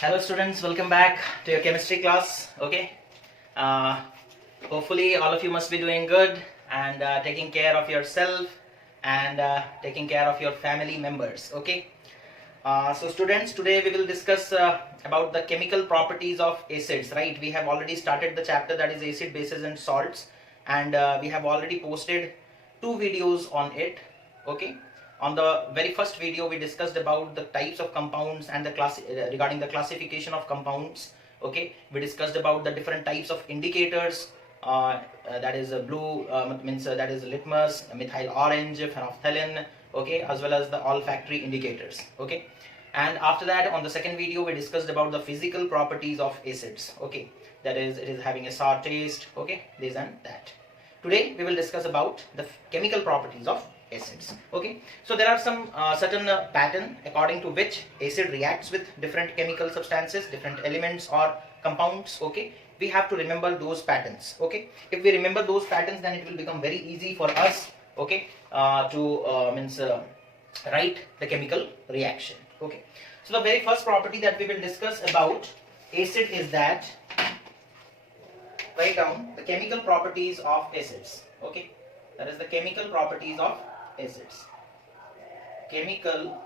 Hello students, welcome back to your chemistry class. Okay, uh, hopefully all of you must be doing good and taking care of yourself and taking care of your family members. Okay, so students, today we will discuss about the chemical properties of acids. Right, we have already started the chapter that is acid, bases and salts, and we have already posted 2 videos on it. Okay, on the very first video we discussed about the types of compounds and the regarding the classification of compounds. Okay, we discussed about the different types of indicators, that is blue, means that is litmus, methyl orange, phenolphthalein. Okay, as well as the olfactory indicators. Okay, and after that, on the second video we discussed about the physical properties of acids. Okay, that is, it is having a sour taste. Okay, this and that. Today we will discuss about the chemical properties of acids. Okay, so there are some certain pattern according to which acid reacts with different chemical substances, different elements or compounds. Okay, we have to remember those patterns. Okay, if we remember those patterns, then it will become very easy for us, okay, to write the chemical reaction. Okay, so the very first property that we will discuss about acid is that, write down the chemical properties of acids. Okay, that is the chemical properties of acids. Chemical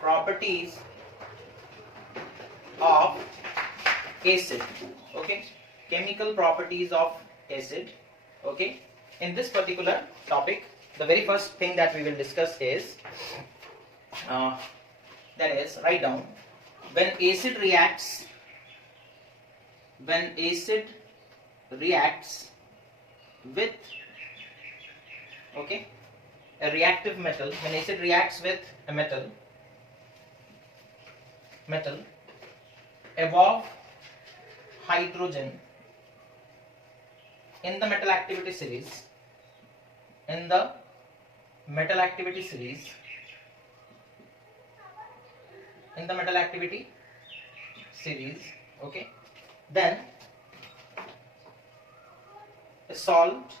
properties of acid. Okay, chemical properties of acid. Okay, in this particular topic, the very first thing that we will discuss is that is, write down, when acid reacts with, okay, a reactive metal, when acid reacts with a metal above hydrogen in the metal activity series, okay, then a salt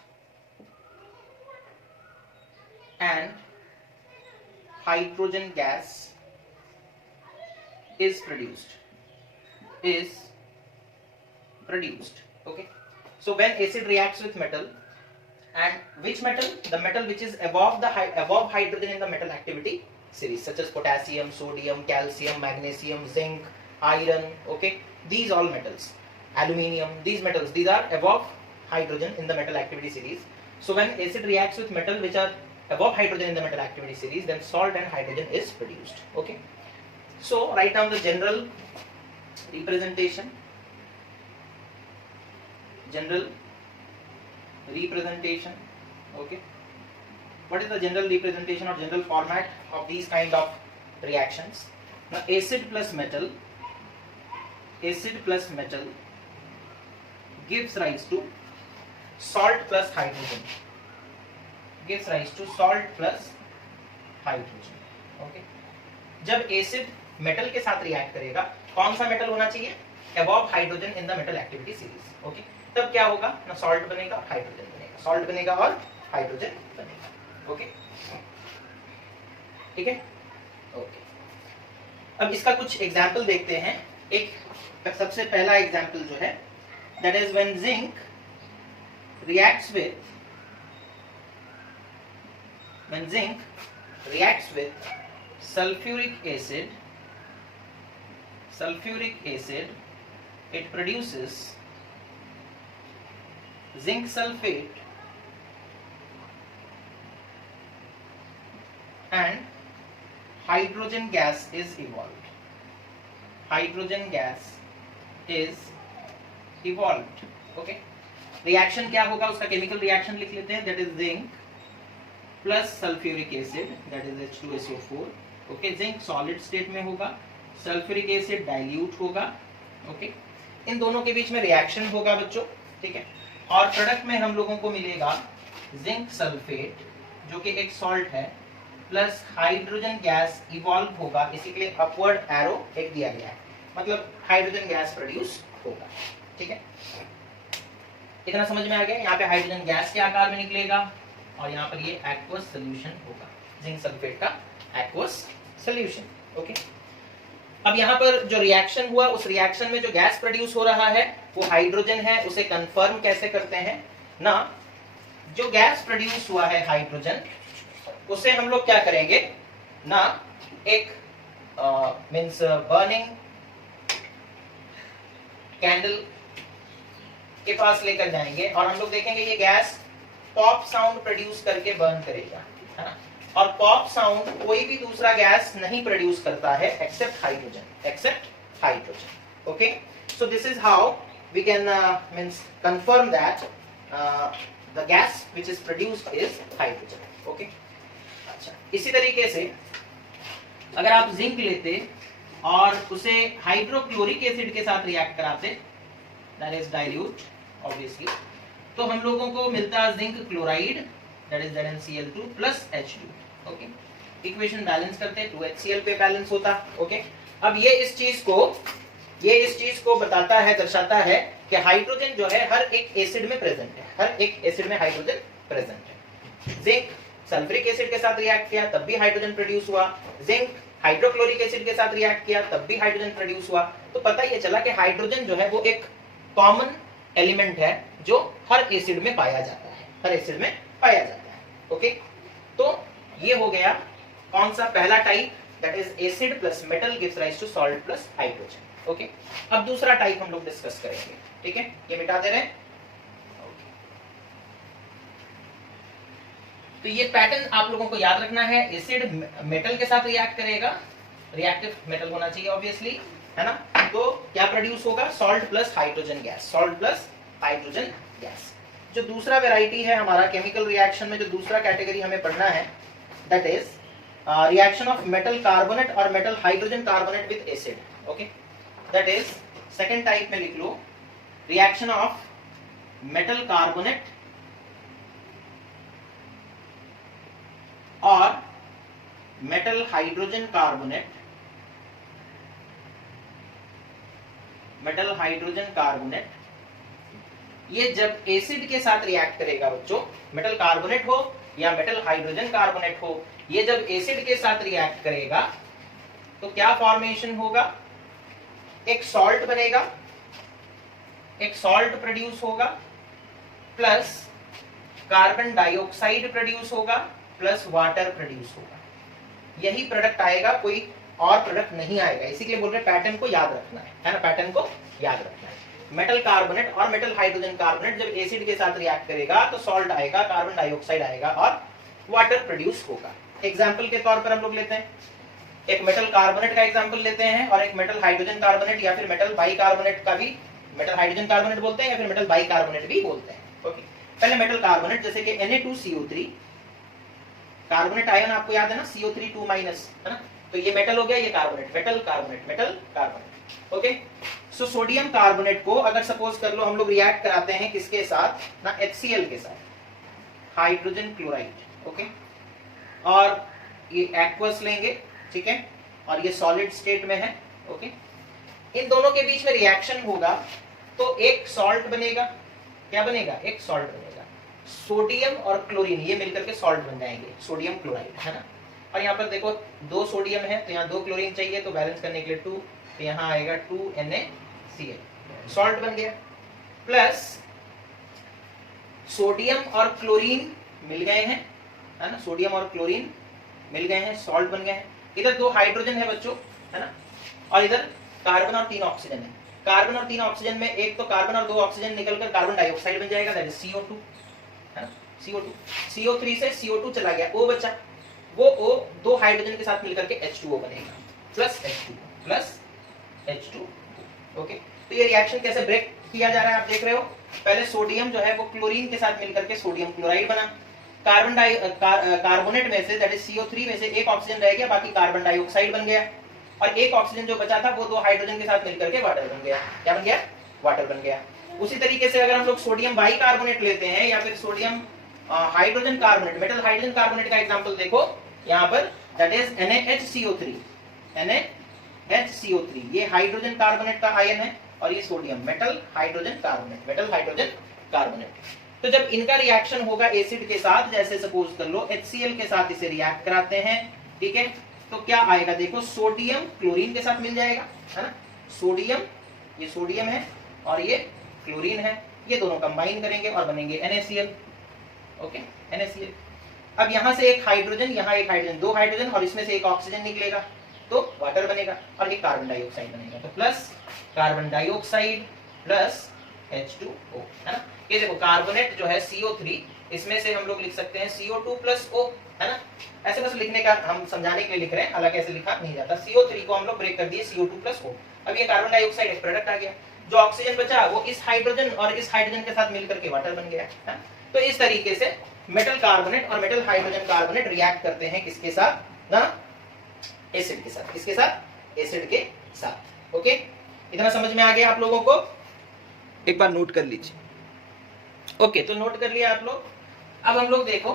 and hydrogen gas is produced. Okay, so when acid reacts with metal, and which metal? The metal which is above hydrogen in the metal activity series, such as potassium, sodium, calcium, magnesium, zinc, iron. Okay, these all metals, aluminium, these metals, these are above hydrogen in the metal activity series. So when acid reacts with metal which are above hydrogen in the metal activity series, then salt and hydrogen is produced. Okay, so write down the general representation. Okay, what is the general representation or general format of these kind of reactions? Now acid plus metal gives rise to salt plus hydrogen. Okay, जब acid metal के साथ react करेगा, कौन सा metal होना चाहिए? Above hydrogen in the metal activity series. Okay, तब क्या होगा ना, सॉल्ट बनेगा, हाइड्रोजन बनेगा, सॉल्ट बनेगा और हाइड्रोजन बनेगा. ओके, ठीक है. ओके, अब इसका कुछ एग्जांपल देखते हैं. एक सबसे पहला एग्जांपल जो है, that is when zinc reacts with sulfuric acid, it produces zinc sulfate and hydrogen gas is evolved. Okay, reaction क्या होगा, उसका केमिकल रिएक्शन लिख लेते हैं, that is zinc plus sulphuric acid, that is H2SO4. Okay, zinc solid state में होगा, sulphuric acid dilute होगा. Okay, इन दोनों के बीच में रिएक्शन होगा बच्चों. ठीक है, और प्रोडक्ट में हम लोगों को मिलेगा जिंक सल्फेट जो कि एक सॉल्ट है, प्लस हाइड्रोजन गैस इवॉल्व होगा. इसी के लिए अपवर्ड एरो एक दिया गया है, मतलब हाइड्रोजन गैस प्रोड्यूस होगा. ठीक है, इतना समझ में आ गया. यहाँ पे हाइड्रोजन गैस के आकार में निकलेगा और यहाँ पर ये एक्वस सॉल्यूशन होगा, जिंक सल्फेट का एक्वस सॉल्यूशन. ओके, अब यहाँ पर जो रिएक्शन हुआ, उस रिएक्शन में जो गैस प्रोड्यूस हो रहा है वो हाइड्रोजन है। उसे कंफर्म कैसे करते हैं ना, जो गैस प्रोड्यूस हुआ है हाइड्रोजन, उसे हम लोग क्या करेंगे ना, एक मींस बर्निंग कैंडल के पास लेकर जाएंगे और हम लोग देखेंगे ये गैस पॉप साउंड प्रोड्यूस करके बर्न करेगा, है ना। और पॉप साउंड कोई भी दूसरा गैस नहीं प्रोड्यूस करता है except hydrogen, okay. So this is how we can means confirm that the gas which is produced is hydrogen, okay. अच्छा, इसी तरीके से अगर आप जिंक लेते और उसे हाइड्रोक्लोरिक एसिड के साथ रिएक्ट कराते, दैट इज डाइल्यूट ऑब्वियसली, तो हम लोगों को मिलता zinc chloride, that is ZnCl2 plus H2, okay. Equation balance करते 2HCl पे बैलेंस होता, ओके। अब ये इस चीज को बताता है, दर्शाता है कि हाइड्रोजन जो है हर एक एसिड में प्रेजेंट है, हर एक एसिड में हाइड्रोजन प्रेजेंट है। जिंक सल्फ्यूरिक एसिड के साथ रिएक्ट किया तब भी हाइड्रोजन प्रोड्यूस हुआ, जिंक हाइड्रोक्लोरिक एसिड के साथ रिएक्ट किया तब भी हाइड्रोजन प्रोड्यूस हुआ। तो पता ये चला कि हाइड्रोजन जो है वो एक कॉमन एलिमेंट है जो हर एसिड में पाया जाता है, हर एसिड में पाया जाता है, ओके। तो ये हो गया कौन सा, पहला type, that is acid plus metal gives rise to salt plus hydrogen, okay. अब दूसरा टाइप हम लोग डिस्कस करेंगे, ठीक है, ये मिटा दे रहे हैं। तो ये पैटर्न आप लोगों को याद रखना है, एसिड मेटल के साथ रिएक्ट करेगा, रिएक्टिव मेटल होना चाहिए ऑब्वियसली, है ना। तो क्या प्रोड्यूस होगा, salt plus hydrogen gas, salt plus hydrogen gas. जो दूसरा वेराइटी है हमारा केमिकल रिएक्शन में, जो दूसरा कैटेगरी हमें पढ़ना है, that is reaction of metal carbonate और metal hydrogen carbonate with acid, okay. That is second type में लिख लो, रिएक्शन ऑफ मेटल कार्बोनेट और metal hydrogen carbonate, metal hydrogen carbonate, ये जब एसिड के साथ रिएक्ट करेगा बच्चों, मेटल कार्बोनेट हो या मेटल हाइड्रोजन कार्बोनेट हो, ये जब एसिड के साथ रिएक्ट करेगा तो क्या फॉर्मेशन होगा, एक सॉल्ट बनेगा, एक सॉल्ट प्रोड्यूस होगा, प्लस कार्बन डाइऑक्साइड प्रोड्यूस होगा, प्लस वाटर प्रोड्यूस होगा। यही प्रोडक्ट आएगा, कोई और प्रोडक्ट नहीं आएगा। इसी के लिए बोल रहे पैटर्न को याद रखना है ना, पैटर्न को याद रखना है। मेटल कार्बोनेट और मेटल हाइड्रोजन कार्बोनेट जब एसिड के साथ रिएक्ट करेगा तो सॉल्ट आएगा, कार्बन डाइऑक्साइड आएगा और वाटर प्रोड्यूस होगा। एग्जाम्पल के तौर पर हम लोग लेते हैं, एक मेटल कार्बोनेट का एग्जाम्पल लेते हैं और एक मेटल हाइड्रोजन कार्बोनेट या फिर मेटल बाइकार्बोनेट का भी, मेटल हाइड्रोजन कार्बोनेट बोलते हैं या फिर मेटल बाइकार्बोनेट भी बोलते हैं, ओके। पहले मेटल कार्बोनेट, जैसे कि Na2CO3, कार्बोनेट आयन आपको याद है ना, CO3 2 माइनस, है ना। तो ये मेटल हो गया, ये carbonate, metal carbonate, metal carbonate, okay. So sodium carbonate को अगर सपोज कर लो हम लोग रिएक्ट कराते हैं किसके साथ ना, HCl के साथ, हाइड्रोजन क्लोराइड, ओके। और ये एक्वस लेंगे, ठीक है, और ये सॉलिड स्टेट में है, ओके। इन दोनों के बीच में रिएक्शन होगा तो एक सॉल्ट बनेगा, क्या बनेगा, एक सॉल्ट बनेगा। सोडियम और क्लोरीन ये मिलकर के सॉल्ट बन जाएंगे, सोडियम क्लोराइड, है ना। और यहाँ पर देखो 2 सोडियम है तो यहाँ 2 क्लोरीन चाहिए, तो बैलेंस करने के लिए 2, तो यहाँ आएगा 2NaCl, सॉल्ट बन गया। प्लस सोडियम और क्लोरीन मिल गए हैं, है ना, सोडियम और क्लोरीन मिल गए हैं, सॉल्ट बन गए हैं। इधर 2 हाइड्रोजन है बच्चों, है ना, और इधर कार्बन और 3 ऑक्सीजन है। कार्बन और 3 ऑक्सीजन में एक तो कार्बन और 2 ऑक्सीजन निकलकर कार्बन डाइऑक्साइड बन जाएगा, दैट इज CO2, है ना, CO2। CO3 से CO2 चला गया, O बचा, वो O 2 हाइड्रोजन के साथ मिलकर के H2O बनेगा, प्लस H2, ओके। तो ये रिएक्शन कैसे ब्रेक किया जा रहा है आप देख रहे हो। पहले सोडियम जो है वो क्लोरीन के साथ मिलकर के सोडियम क्लोराइड बना, कार्बोनेट में से दैट इज CO3 में से एक ऑक्सीजन रह गया, बाकी कार्बन डाइऑक्साइड बन गया, और एक ऑक्सीजन जो बचा था वो 2 हाइड्रोजन के साथ मिलकर के वाटर बन गया। क्या बन गया, वाटर बन गया। उसी तरीके से अगर हम लोग सोडियम बाइकार्बोनेट लेते हैं या फिर sodium hydrogen carbonate, metal hydrogen carbonate का एग्जांपल देखो यहाँ पर, दैट इज NaHCO3, NaHCO3, ये हाइड्रोजन कार्बोनेट का आयन है और ये sodium, metal hydrogen carbonate, metal hydrogen carbonate. तो जब इनका रिएक्शन होगा एसिड के साथ, जैसे सपोज कर लो HCl के साथ इसे रिएक्ट कराते हैं, ठीक है, तो क्या आएगा देखो, सोडियम क्लोरीन के साथ मिल जाएगा, है ना। सोडियम, ये सोडियम है और ये क्लोरीन है, ये दोनों कंबाइन करेंगे और बनेंगे NaCl। Okay, NaCl। अब यहां से एक हाइड्रोजन, यहाँ एक हाइड्रोजन, दो हाइड्रोजन और इसमें से एक ऑक्सीजन निकलेगा तो वाटर बनेगा और एक कार्बन डाइऑक्साइड बनेगा, तो plus carbon dioxide plus H2O, है ना। ये देखो कार्बोनेट जो है CO3, इसमें से हम लोग लिख सकते हैं CO2 प्लस O, है ना। ऐसे बस लिखने का, हम समझाने के लिए लिख रहे हैं, हालांकि ऐसे लिखा नहीं जाता। CO3 को हम लोग ब्रेक कर दिए CO2 प्लस O। अब ये कार्बन डाइऑक्साइड एक प्रोडक्ट आ गया, जो ऑक्सीजन बचा वो इस हाइड्रोजन और इस हाइड्रोजन के साथ मिलकर के वाटर बन गया, है। तो इस तरीके से मेटल कार्बोनेट और मेटल हाइड्रोजन कार्बोनेट रिएक्ट करते हैं किसके साथ ना, एसिड के साथ। किसके साथ? एसिड के साथ। ओके, इतना समझ में आ गया आप लोगों को? एक बार नोट कर लीजिए। ओके, तो नोट कर लिया आप लोग। अब हम लोग देखो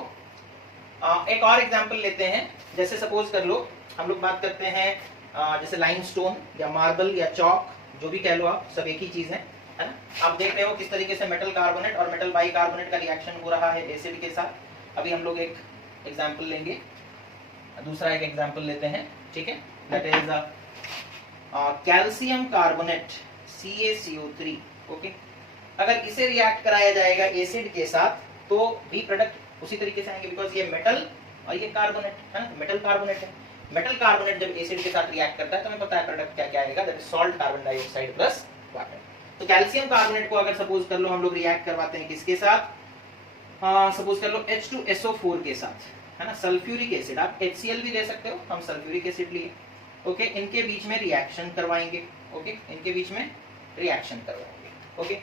एक और एग्जांपल लेते हैं। जैसे सपोज कर लो हम लोग बात करते हैं जैसे लाइमस्टोन या मार्बल या चॉक, जो भी कह लो आप, सब एक ही चीज है ना। आप देख रहे हो किस तरीके से मेटल कार्बोनेट और मेटल बाइकार्बोनेट का रिएक्शन हो रहा है एसिड के साथ। अभी हम लोग एक एग्जांपल लेंगे, दूसरा एक एग्जांपल लेते हैं, ठीक है। That is calcium carbonate CaCO3। Okay, अगर इसे रिएक्ट कराया जाएगा एसिड के साथ तो भी प्रोडक्ट उसी तरीके से आएंगे, बिकॉज ये मेटल और ये कार्बोनेट है ना, मेटल कार्बोनेट है। मेटल कार्बोनेट जब एसिड के साथ रिएक्ट करता है तो हमें पता है प्रोडक्ट क्या क्या आएगा, that is salt, carbon dioxide plus water. तो कैल्शियम कार्बोनेट को अगर सपोज कर लो हम लोग रिएक्ट करवाते हैं किसके साथ, सपोज कर लो H2SO4 के साथ, है ना। सल्फ्यूरिक एसिड, आप HCl भी ले सकते हो, हम सल्फ्यूरिक एसिड लिए। ओके, इनके बीच में रिएक्शन करवाएंगे। ओके, इनके बीच में रिएक्शन करवाएंगे। ओके,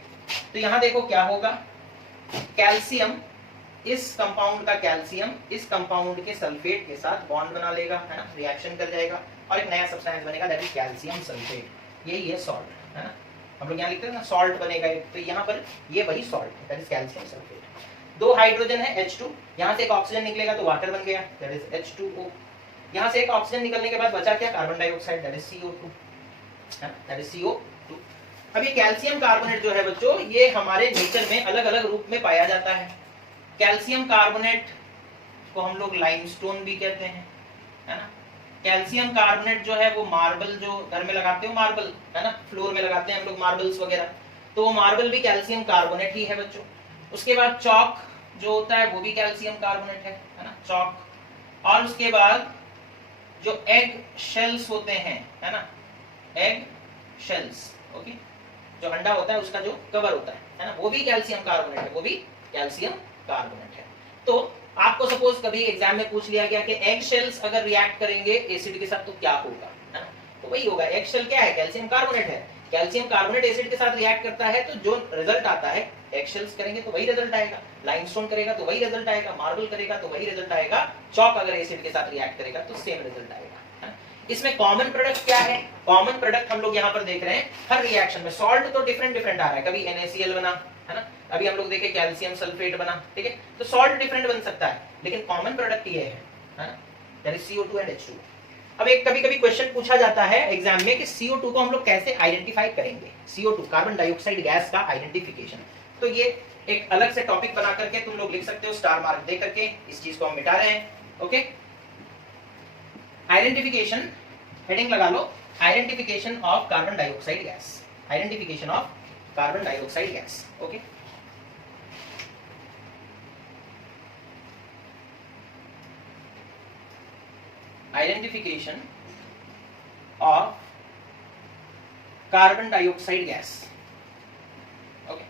तो यहां देखो क्या होगा, कैल्शियम, इस कंपाउंड का कैल्शियम इस कंपाउंड के सल्फेट के साथ बॉन्ड बना लेगा, है ना, रिएक्शन कर जाएगा और एक नया सब्सटेंस बनेगा, दैट इज कैल्शियम सल्फेट। यही है सॉल्ट, है ना। हम लोग यहाँ लिखते हैं ना सॉल्ट बनेगा एक, तो यहाँ पर ये वही सॉल्ट है, दैट इज कैल्शियम सल्फेट। दो हाइड्रोजन है H2, यहाँ से एक ऑक्सीजन निकलेगा तो वाटर बन गया, दैट इज H2O। यहाँ से एक ऑक्सीजन निकलने के बाद बचा क्या, carbon dioxide, that is CO2, है ना, दैट इज CO2। अब ये कैल्शियम कार्बोनेट जो है बच्चों, ये हमारे नेचर में अलग अलग रूप में पाया जाता है। कैल्शियम कार्बोनेट को हम लोग लाइमस्टोन भी कहते हैं, है ना। कैल्शियम कार्बोनेट जो है वो मार्बल, जो घर में लगाते हो मार्बल, है ना, फ्लोर में लगाते हैं हम लोग मार्बल्स वगैरह, तो वो मार्बल भी कैल्शियम कार्बोनेट ही है बच्चों। उसके बाद चॉक जो होता है वो भी कैल्शियम कार्बोनेट है ना, चॉक। और उसके बाद जो एग शेल्स होते हैं, है ना, एग शेल्स, ओके, जो अंडा होता है उसका जो कवर होता है ना, वो भी कैल्शियम कार्बोनेट है, वो भी कैल्शियम कार्बोनेट है। तो आपको सपोज कभी एग्जाम में पूछ लिया गया कि एग शेल्स अगर रिएक्ट करेंगे एसिड के साथ तो क्या होगा, है ना, तो वही होगा। एग शेल क्या है, कैल्शियम कार्बोनेट है। कैल्शियम कार्बोनेट एसिड के साथ रिएक्ट करता है तो जो रिजल्ट आता है, एग शेल्स करेंगे तो वही रिजल्ट आएगा, लाइमस्टोन करेगा तो वही रिजल्ट आएगा, मार्बल करेगा तो वही रिजल्ट आएगा, चॉक अगर एसिड के साथ रिएक्ट करेगा तो सेम रिजल्ट आएगा। इसमें कॉमन प्रोडक्ट क्या है, कॉमन प्रोडक्ट हम लोग यहाँ पर देख रहे हैं हर रिएक्शन में। सॉल्ट तो डिफरेंट डिफरेंट आ रहा है, कभी NaCl बना, है ना, अभी हम लोग देखे कैल्शियम सल्फेट बना, ठीक है। तो सॉल्ट डिफरेंट बन सकता है, लेकिन कॉमन प्रोडक्ट ये है ना, that is CO2 and H2। अब एक कभी कभी क्वेश्चन पूछा जाता है एग्जाम में कि CO2 को हम लोग कैसे आइडेंटिफाई करेंगे, CO2 कार्बन डाइऑक्साइड गैस का आइडेंटिफिकेशन। तो ये एक अलग से टॉपिक बना करके तुम लोग लिख सकते हो, स्टार मार्क दे करके। इस चीज को हम मिटा रहे हैं। ओके, आइडेंटिफिकेशन, हेडिंग लगा लो, identification of carbon dioxide gas, identification of carbon dioxide gas. Okay, identification of carbon dioxide gas. Okay,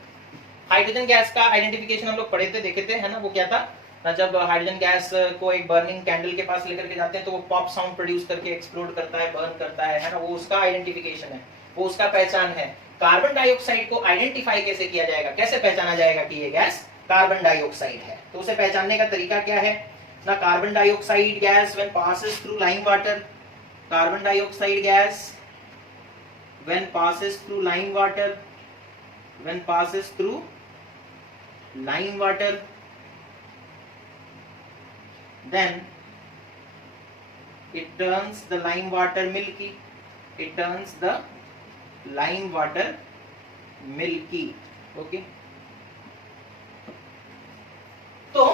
hydrogen gas का आइडेंटिफिकेशन हम लोग पढ़े थे, देखे थे, है ना। वो क्या था ना, जब हाइड्रोजन गैस को एक बर्निंग कैंडल के पास लेकर के जाते हैं तो वो पॉप साउंड प्रोड्यूस करके एक्सप्लोड करता है, बर्न करता है ना, वो उसका आइडेंटिफिकेशन है, वो उसका पहचान है। कार्बन डाइऑक्साइड को आइडेंटिफाई कैसे किया जाएगा, कैसे पहचाना जाएगा कि ये गैस कार्बन डाइऑक्साइड है, तो उसे पहचानने का तरीका क्या है ना। Carbon dioxide gas when passes through lime water, carbon dioxide gas when passes through lime water, when passes through lime water, then it turns the lime water milky, it turns the lime water milky. Okay, तो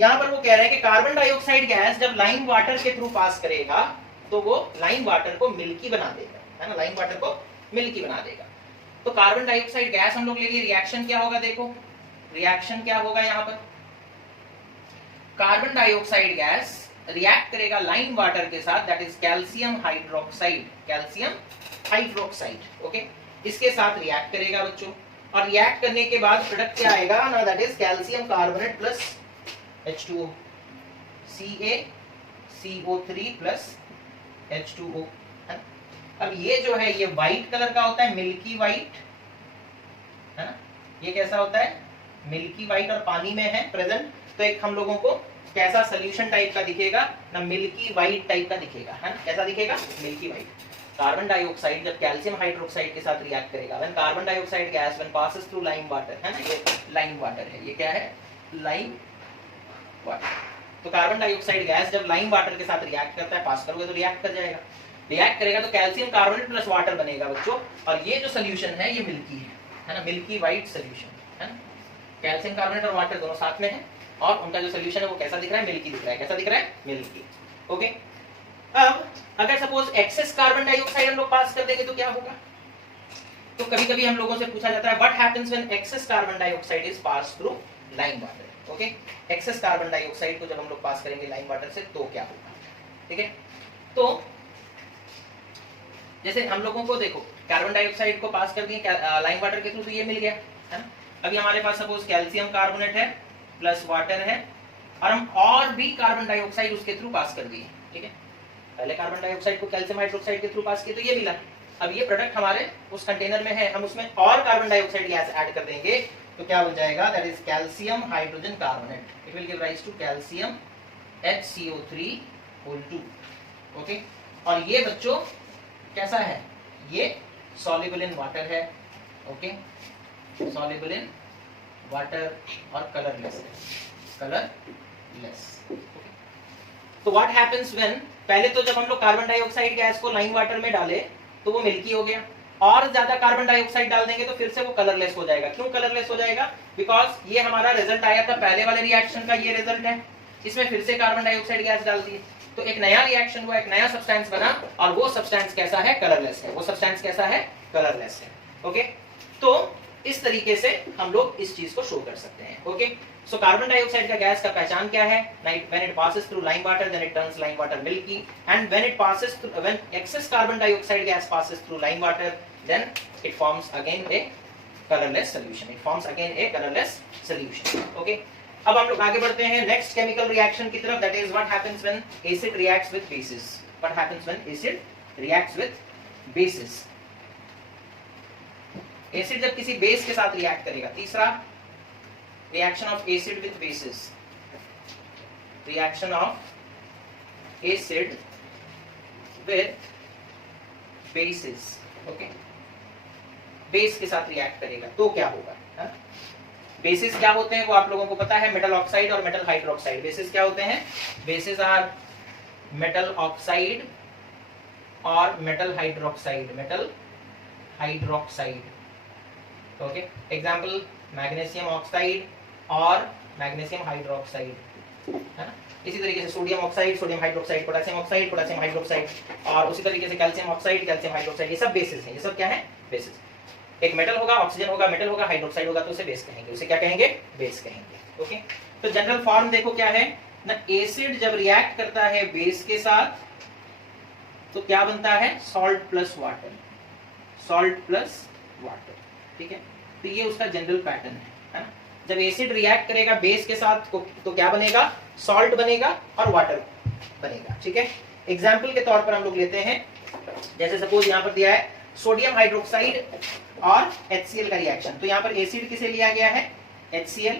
यहां पर वो कह रहे हैं कि carbon dioxide gas जब lime water के थ्रू पास करेगा तो वो लाइम वाटर को मिल्की बना देगा, है ना, लाइम वाटर को मिल्की बना देगा। तो कार्बन डाइऑक्साइड गैस हम लोग ले लिए, रिएक्शन क्या होगा, देखो रिएक्शन क्या होगा यहाँ पर, कार्बन डाइऑक्साइड गैस रिएक्ट करेगा लाइम वाटर के साथ, that is calcium hydroxide, calcium hydroxide, okay, इसके साथ रिएक्ट करेगा बच्चों। और रिएक्ट करने के बाद प्रोडक्ट क्या आएगा ना, that is calcium carbonate plus H2O, CaCO3 plus H2O। अब ये जो है ये व्हाइट कलर का होता है, मिल्की व्हाइट, है ना, ये कैसा होता है, मिल्की व्हाइट और पानी में है प्रेजेंट, तो एक हम लोगों को कैसा सोल्यूशन टाइप का दिखेगा ना, मिल्की व्हाइट टाइप का दिखेगा, है ना, कैसा दिखेगा, मिल्की व्हाइट। कार्बन डाइऑक्साइड जब कैल्शियम हाइड्रोक्साइड के साथ रिएक्ट करेगा, when carbon dioxide gas when passes through lime water, है ना, ये लाइम वाटर है, ये क्या है, लाइम वाटर। तो कार्बन डाइऑक्साइड गैस जब लाइम वाटर के साथ रिएक्ट करता है, पास करोगे तो रिएक्ट कर जाएगा, रिएक्ट करेगा तो कैल्शियम कार्बोनेट प्लस वाटर बनेगा बच्चों, और ये जो सोल्यूशन है ये मिल्की है ना, मिल्की व्हाइट सोल्यूशन, है ना, कैल्शियम कार्बोनेट और वाटर दोनों साथ में है, और उनका जो सोल्यूशन है वो कैसा दिख रहा है, मिल्की दिख रहा है, कैसा दिख रहा है, मिल्की, ओके। अब अगर सपोज एक्सेस कार्बन डाइऑक्साइड हम लोग पास कर देंगे तो क्या होगा, तो कभी कभी हम लोगों से पूछा जाता है what happens when excess carbon dioxide is pass through lime water, okay, excess carbon dioxide को जब हम लोग पास करेंगे लाइम वाटर से तो क्या होगा, ठीक है। तो जैसे हम लोगों को देखो कार्बन डाइऑक्साइड को पास कर दिए लाइम वाटर के थ्रू, तो ये मिल गया, है ना। अभी हमारे पास सपोज कैल्शियम कार्बोनेट है प्लस वाटर है, और हम और भी कार्बन डाइऑक्साइड उसके थ्रू पास कर दिए, ठीक है, पहले कार्बन डाइऑक्साइड को कैल्शियम हाइड्रोक्साइड के थ्रू पास किए तो ये मिला। अब ये प्रोडक्ट हमारे उस कंटेनर में है, हम उसमें और कार्बन डाइऑक्साइड गैस ऐड कर देंगे तो क्या बन जाएगा, that is calcium hydrogen carbonate, it will give rise to calcium HCO3 whole 2, okay. और ये बच्चों कैसा है, ये सॉल्युबल इन वाटर है, ओके, सॉल्युबल इन वाटर और कलरलेस है, कलरलेस, ओके। तो व्हाट हैपेंस व्हेन, पहले तो जब हम लोग कार्बन डाइऑक्साइड गैस को लाइम वाटर में डाले तो वो मिल्की हो गया, और ज्यादा कार्बन डाइऑक्साइड डाल देंगे तो फिर से वो कलरलेस हो जाएगा। क्यों कलरलेस हो जाएगा, बिकॉज ये हमारा रिजल्ट आया था पहले वाले रिएक्शन का, ये रिजल्ट है, इसमें फिर से कार्बन डाइऑक्साइड गैस डाल दिए तो एक नया रिएक्शन हुआ, एक नया सब्सटेंस बना, और वो सब्सटेंस कैसा है, कलरलेस है, वो सब्सटेंस कैसा है, कलरलेस है, ओके। तो इस तरीके से हम लोग इस चीज को शो कर सकते हैं, ओके। सो कार्बन डाइऑक्साइड का गैस का पहचान क्या है, when it passes through lime water then it turns lime water milky, and when it passes through, when excess carbon dioxide gas passes through lime water then it forms again a colourless solution, it forms again a colourless solution, okay. अब हम लोग आगे बढ़ते हैं next chemical reaction की तरफ, that is what happens when acid reacts with basis, what happens when acid reacts with basis. Acid जब किसी बेस के साथ रिएक्ट करेगा, तीसरा reaction of acid with basis, reaction of acid with basis, okay, base के साथ react करेगा तो क्या होगा, है? बेसिस क्या होते हैं वो आप लोगों को पता है, मेटल ऑक्साइड और मेटल हाइड्रोक्साइड। बेसिस क्या होते हैं, बेसिस आर मेटल ऑक्साइड और metal hydroxide, metal hydroxide, okay. Example magnesium oxide और मैग्नीशियम हाइड्रोक्साइड, है ना। इसी तरीके से sodium oxide, sodium hydroxide, potassium oxide, potassium hydroxide, और उसी तरीके से कैल्शियम ऑक्साइड, कैल्शियम हाइड्रोक्साइड, ये सब बेसिस हैं, ये सब क्या है, बेसिस। एक मेटल होगा, ऑक्सीजन होगा, मेटल होगा, हाइड्रोक्साइड होगा तो उसे बेस कहेंगे, उसे क्या कहेंगे, बेस कहेंगे, ओके। तो जनरल फॉर्म देखो क्या है ना, एसिड जब रिएक्ट करता है बेस के साथ तो क्या बनता है, salt plus water, salt plus water, ठीक है। तो ये उसका जनरल पैटर्न है ना। जब एसिड रिएक्ट करेगा बेस के साथ तो क्या बनेगा, सॉल्ट बनेगा और वाटर बनेगा, ठीक है। एग्जाम्पल के तौर पर हम लोग लेते हैं, जैसे सपोज यहाँ पर दिया है सोडियम हाइड्रोक्साइड और HCl का रिएक्शन, तो यहाँ पर एसिड किसे लिया गया है, HCl,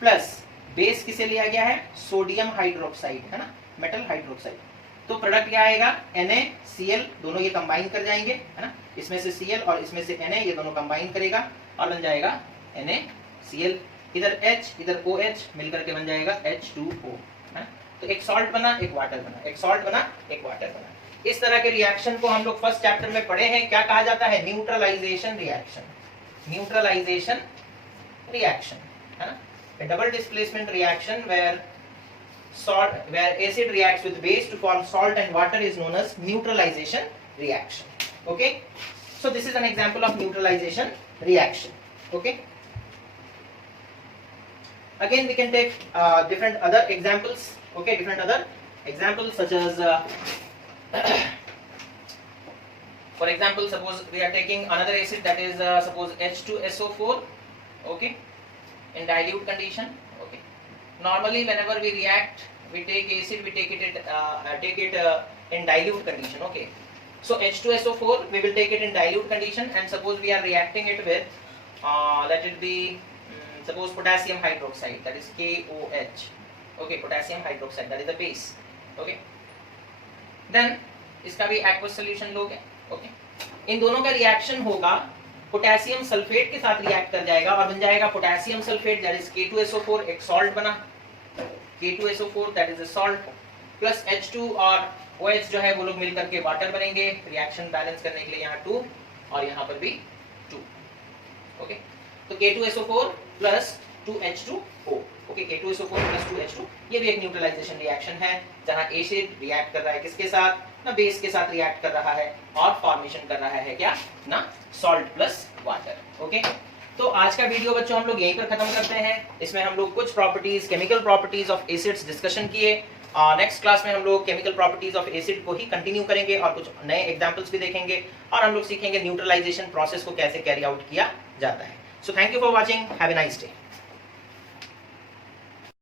प्लस बेस किसे लिया गया है, सोडियम हाइड्रोक्साइड, है ना, मेटल हाइड्रोक्साइड। तो प्रोडक्ट क्या आएगा, NaCl, दोनों ये कंबाइन कर जाएंगे, है ना, इसमें से Cl और इसमें से Na, ये दोनों कंबाइन करेगा और बन जाएगा NaCl, इधर H इधर OH मिलकर के बन जाएगा H2O, है। तो एक सॉल्ट बना, एक वाटर बना, एक सॉल्ट बना, एक वाटर बना। इस तरह के रिएक्शन को हम लोग फर्स्ट चैप्टर में पढ़े हैं, क्या कहा जाता है, न्यूट्रलाइजेशन रिएक्शन, न्यूट्रलाइजेशन रिएक्शन, है ना, a double displacement reaction where salt, where acid reacts with base to form salt and water is known as neutralization reaction. Okay, so this is an example of neutralization reaction. Okay, again we can take different other examples. Okay, different other examples such as for example, suppose we are taking another acid, that is suppose H2SO4. Okay, in dilute condition. Okay, normally whenever we react, we take acid, we take it in dilute condition. Okay, so H2SO4 we will take it in dilute condition, and suppose we are reacting it with let it be suppose potassium hydroxide, that is KOH. Okay, potassium hydroxide, that is the base. Okay, then इसका भी aqueous solution लोगे. Okay, इन दोनों का reaction होगा, potassium sulphate के साथ react कर जाएगा और बन जाएगा potassium sulphate, that is K2SO4, एक सॉल्ट बना K2SO4, that is a salt, plus H2 और OH जो है वो लोग मिलकर के वाटर बनेंगे, रिएक्शन बैलेंस करने के लिए यहाँ 2 और यहाँ पर भी 2. ओके, तो K2SO4 plus 2H2O. Okay, K2SO4 plus 2H2, ये भी एक न्यूट्रलाइजेशन रिएक्शन है जहां एसिड रिएक्ट कर रहा है किसके साथ, ना बेस के साथ रिएक्ट कर रहा है और फॉर्मेशन कर रहा है क्या, ना सॉल्ट प्लस वाटर. ओके, तो आज का वीडियो बच्चों हम लोग यहीं पर खत्म करते हैं. इसमें हम लोग कुछ properties, chemical properties of acids discussion किए. नेक्स्ट क्लास में हम लोग केमिकल प्रॉपर्टीज ऑफ एसिड को ही कंटिन्यू करेंगे और कुछ नए एग्जांपल्स भी देखेंगे और हम लोग सीखेंगे न्यूट्रलाइजेशन प्रोसेस को कैसे कैरी आउट किया जाता है. So thank you for watching, have a nice day.